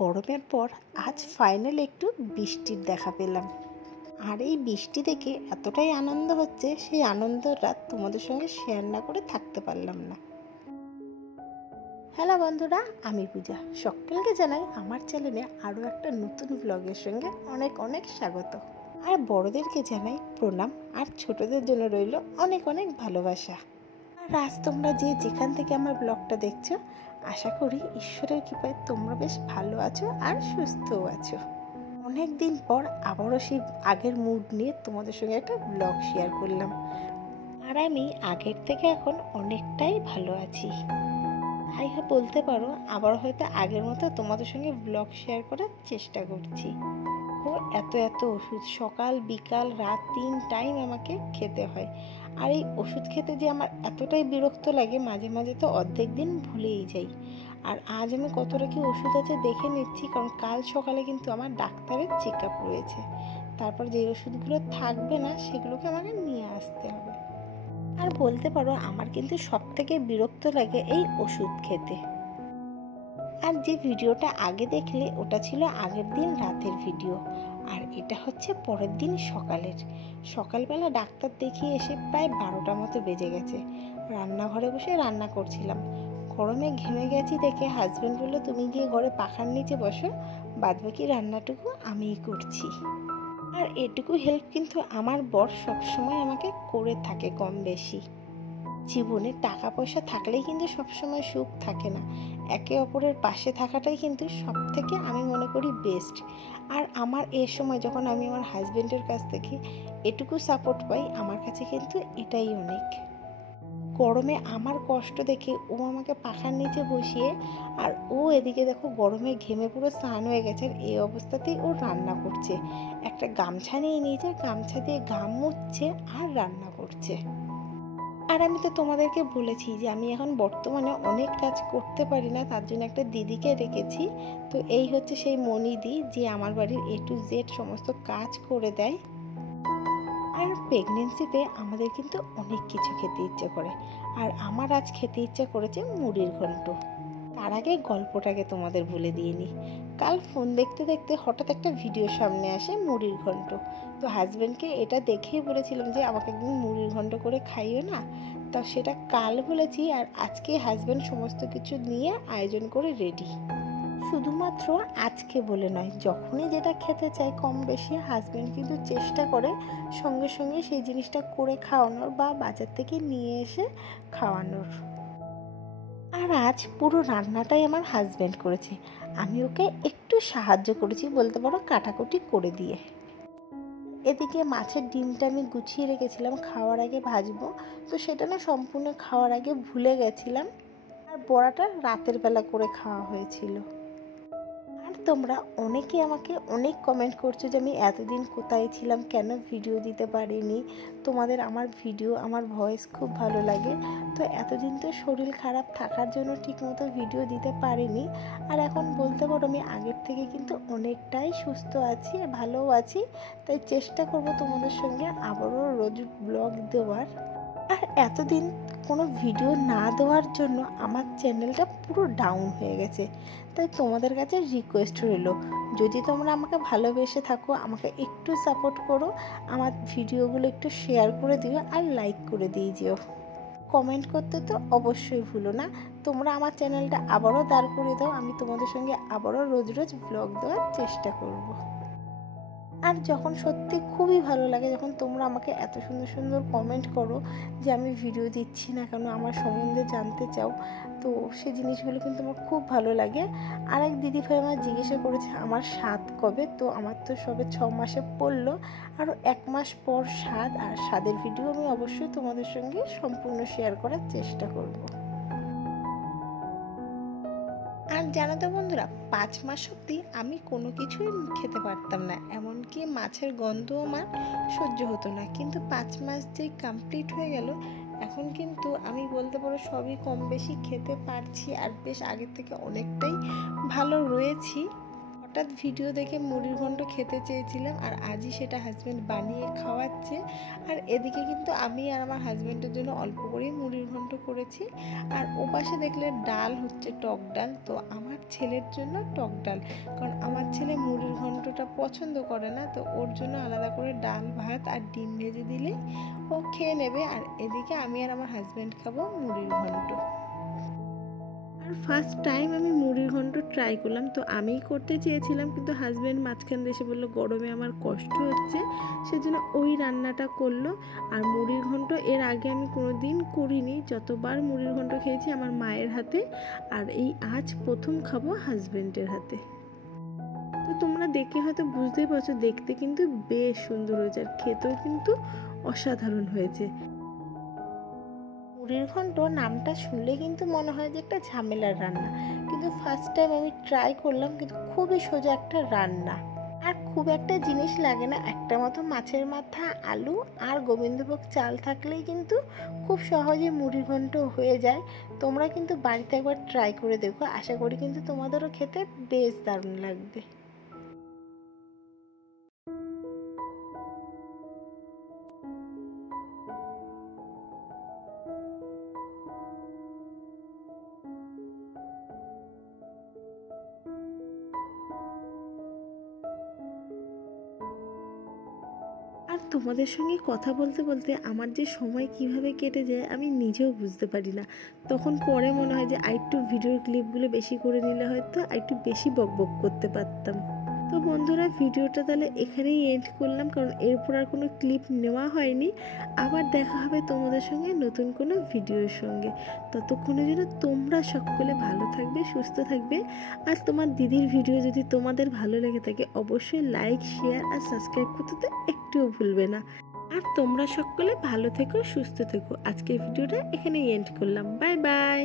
গরমের পর আজ ফাইনালি একটু বৃষ্টির দেখা পেলাম। আর এই বৃষ্টি দেখে এতটাই আনন্দ হচ্ছে, সেই আনন্দের রাত তোমাদের সঙ্গে শেয়ার না করে থাকতে পারলাম না। হ্যালো বন্ধুরা, আমি পূজা। সকলকে জানাই আমার চ্যানেলে আরও একটা নতুন ব্লগের সঙ্গে অনেক অনেক স্বাগত। আর বড়দেরকে জানাই প্রণাম, আর ছোটদের জন্য রইল অনেক অনেক ভালোবাসা। আর আজ তোমরা যে যেখান থেকে আমার ব্লগটা দেখছো, আশা করি ঈশ্বরের কৃপায় তোমরা বেশ ভালো আছো আর সুস্থও আছো। অনেক দিন পর আবারও সেই আগের মুড নিয়ে তোমাদের সঙ্গে একটা ব্লগ শেয়ার করলাম। আর আমি আগের থেকে এখন অনেকটাই ভালো আছি। তাই বলতে পারো আবার হয়তো আগের মতো তোমাদের সঙ্গে ব্লগ শেয়ার করার চেষ্টা করছি। এত এত ওষুধ, সকাল বিকাল রাত 3 টাইম আমাকে খেতে হয়। আর এই ওষুধ খেতে যে আমার এতটাই বিরক্ত লাগে, মাঝে মাঝে তো অর্ধেক দিন ভুলেই যাই। আর আজ আমি কতটা কি ওষুধ আছে দেখে নিচ্ছি, কারণ কাল সকালে কিন্তু আমার ডাক্তারের চেক আপ রয়েছে। তারপর যে ওষুধগুলো থাকবে না সেগুলোকে আমাকে নিয়ে আসতে হবে। আর বলতে পারো আমার কিন্তু সব থেকে বিরক্ত লাগে এই ওষুধ খেতে। আর যে ভিডিওটা আগে দেখলে ওটা ছিল আগের দিন রাতের ভিডিও, আর এটা হচ্ছে পরের দিন সকালবেলা ডাক্তার দেখিয়ে এসে প্রায় 12টা মতো বেজে গেছে। রান্নাঘরে বসে রান্না করছিলাম। গরমে ঘেমে গেছি দেখে হাজব্যান্ড বললো, তুমি গিয়ে ঘরে পাখার নিচে বসো, বাদবাকি রান্নাটুকু আমিই করছি। আর এটুকু হেল্প কিন্তু আমার বর সবসময় আমাকে করে থাকে কম বেশি। জীবনে টাকা পয়সা থাকলেই কিন্তু সবসময় সুখ থাকে না। একে অপরের পাশে থাকাটাই কিন্তু সব থেকে আমি মনে করি বেস্ট। আর আমার এই সময় যখন আমি আমার হাজব্যান্ডের কাছ থেকে এটুকু সাপোর্ট পাই, আমার কাছে কিন্তু এটাই অনেক। গরমে আমার কষ্ট দেখে ও আমাকে পাখার নিচে বসিয়ে, আর ও এদিকে দেখো গরমে ঘেমে পুরো স্নান হয়ে গেছে, আর এই অবস্থাতেই ও রান্না করছে। একটা গামছা নিয়ে নিয়েছে, গামছা দিয়ে ঘাম মুছছে আর রান্না করছে। আর আমি তো তোমাদেরকে বলেছি যে আমি এখন বর্তমানে অনেক কাজ করতে পারি না, তার জন্য একটা দিদিকে রেখেছি। তো এই হচ্ছে সেই মনিদি, যে আমার বাড়ির A to Z সমস্ত কাজ করে দেয়। আর প্রেগনেন্সিতে আমাদের কিন্তু অনেক কিছু খেতে ইচ্ছে করে, আর আমার আজ খেতে ইচ্ছে করেছে মুড়ির ঘন্ট। তার আগে গল্পটাকে তোমাদের বলে দিয়ে নি। কাল ফোন দেখতে দেখতে হঠাৎ একটা ভিডিও সামনে আসে মুড়ির ঘন্ট। তো হাজব্যান্ডকে এটা দেখেই বলেছিলাম যে আমাকে একদিন মুড়ির ঘন্ট করে খাইও না। তা সেটা কাল বলেছি, আর আজকে হাজব্যান্ড সমস্ত কিছু নিয়ে আয়োজন করে রেডি। শুধুমাত্র আজকে বলে নয়, যখনই যেটা খেতে চাই কম বেশি হাজব্যান্ড কিন্তু চেষ্টা করে সঙ্গে সঙ্গে সেই জিনিসটা করে খাওয়ানোর বা বাজার থেকে নিয়ে এসে খাওয়ানোর। আর আজ পুরো রান্নাটাই আমার হাজব্যান্ড করেছে, আমি ওকে একটু সাহায্য করেছি বলতে পারো, কাটাকুটি করে দিয়ে। এদিকে মাছের ডিমটা আমি গুছিয়ে রেখেছিলাম খাওয়ার আগে ভাজবো, তো সেটা না সম্পূর্ণ খাওয়ার আগে ভুলে গেছিলাম। আর বড়াটা রাতের বেলা করে খাওয়া হয়েছিল। আর তোমরা অনেকে আমাকে অনেক কমেন্ট করছো যে আমি এতদিন কোথায় ছিলাম, কেন ভিডিও দিতে পারিনি। তোমাদের আমার ভিডিও, আমার ভয়েস খুব ভালো লাগে। তো এতদিন তো শরীর খারাপ থাকার জন্য ঠিকমতো ভিডিও দিতে পারিনি। আর এখন বলতে পারো আমি আগের থেকে কিন্তু অনেকটাই সুস্থ আছি, ভালোও আছি। তাই চেষ্টা করব তোমাদের সঙ্গে আবারও রোজ ব্লগ দেওয়ার। আর এতদিন কোনো ভিডিও না দেওয়ার জন্য আমার চ্যানেলটা পুরো ডাউন হয়ে গেছে। তাই তোমাদের কাছে রিকোয়েস্ট রইল, যদি তোমরা আমাকে ভালোবেসে থাকো আমাকে একটু সাপোর্ট করো, আমার ভিডিওগুলো একটু শেয়ার করে দিও আর লাইক করে দিয়ে যেও। কমেন্ট করতে তো অবশ্যই ভুলো না। তোমরা আমার চ্যানেলটা আবারও দাঁড় করিয়ে দাও, আমি তোমাদের সঙ্গে আবারও রোজ রোজ ব্লগ দেওয়ার চেষ্টা করব। আর যখন সত্যি খুবই ভালো লাগে যখন তোমরা আমাকে এত সুন্দর সুন্দর কমেন্ট করো যে আমি ভিডিও দিচ্ছি না কেন, আমার সম্বন্ধে জানতে চাও, তো সেই জিনিসগুলো কিন্তু আমার খুব ভালো লাগে। আর এক দিদিভাই আমার জিজ্ঞাসা করেছে আমার স্বাদ কবে, তো আমার তো সবে 6 মাসে পড়লো, আরও 1 মাস পর স্বাদ, আর স্বাদের ভিডিও আমি অবশ্যই তোমাদের সঙ্গে সম্পূর্ণ শেয়ার করার চেষ্টা করব। আর জানো তো বন্ধুরা, 5 মাস অবধি আমি কোনো কিছুই খেতে পারতাম না, এমনকি মাছের গন্ধ আমার সহ্য হতো না। কিন্তু 5 মাস যেই কমপ্লিট হয়ে গেল, এখন কিন্তু আমি বলতে পারো সবই কম বেশি খেতে পারছি, আর বেশ আগের থেকে অনেকটাই ভালো রয়েছি। হঠাৎ ভিডিও দেখে মুড়ির ঘন্ট খেতে চেয়েছিলাম, আর আজই সেটা হাজব্যান্ড বানিয়ে খাওয়াচ্ছে। আর এদিকে কিন্তু আমি আর আমার হাজব্যান্ডের জন্য অল্প করেই মুড়ির ঘন্ট করেছি। আর ওপাশে দেখলে ডাল হচ্ছে, টক ডাল। তো আমার ছেলের জন্য টক ডাল, কারণ আমার ছেলে মুড়ির ঘন্টটা পছন্দ করে না, তো ওর জন্য আলাদা করে ডাল ভাত আর ডিম ভেজে দিলেই ও খেয়ে নেবে। আর এদিকে আমি আর আমার হাজব্যান্ড খাবো মুড়ির ঘন্ট। আর ফার্স্ট টাইম আমি মুড়ির ঘন্ট ট্রাই করলাম, তো আমিই করতে চেয়েছিলাম, কিন্তু হাজব্যান্ড মাঝখান দিয়ে এসে বললো গরমে আমার কষ্ট হচ্ছে, সেজন্য ওই রান্নাটা করলো। আর মুড়ির ঘন্ট এর আগে আমি কোনো দিন করিনি, যতবার মুড়ির ঘন্ট খেয়েছি আমার মায়ের হাতে, আর এই আজ প্রথম খাবো হাজব্যান্ডের হাতে। তো তোমরা দেখে হয়তো বুঝতেই পারছো, দেখতে কিন্তু বেশ সুন্দর হয়েছে আর খেতেও কিন্তু অসাধারণ হয়েছে। মুড়ির ঘন্ট নামটা শুনলে কিন্তু মনে হয় যে একটা ঝামেলার রান্না, কিন্তু ফার্স্ট টাইম আমি ট্রাই করলাম, কিন্তু খুবই সোজা একটা রান্না। আর খুব একটা জিনিস লাগে না, একটা মতো মাছের মাথা, আলু আর গোবিন্দভোগ চাল থাকলেই কিন্তু খুব সহজে মুড়ির ঘন্ট হয়ে যায়। তোমরা কিন্তু বাড়িতে একবার ট্রাই করে দেখো, আশা করি কিন্তু তোমাদেরও খেতে বেশ দারুণ লাগবে। আর তোমাদের সঙ্গে কথা বলতে বলতে আমার যে সময় কিভাবে কেটে যায় আমি নিজেও বুঝতে পারি না। তখন পরে মনে হয় যে আরেকটু ভিডিওর ক্লিপগুলো বেশি করে নিলে হয়তো আরেকটু বেশি বকবক করতে পারতাম। তো বন্ধুরা, ভিডিওটা তাহলে এখানেই এন্ড করলাম, কারণ এরপর আর কোনো ক্লিপ নেওয়া হয়নি। আবার দেখা হবে তোমাদের সঙ্গে নতুন কোনো ভিডিওর সঙ্গে। ততক্ষণের জন্য তোমরা সকলে ভালো থাকবে, সুস্থ থাকবে। আর তোমার দিদির ভিডিও যদি তোমাদের ভালো লেগে থাকে অবশ্যই লাইক, শেয়ার আর সাবস্ক্রাইব করতে তো একটুও ভুলবে না। আর তোমরা সকলে ভালো থেকো, সুস্থ থেকো। আজকের ভিডিওটা এখানেই এন্ড করলাম। Bye bye.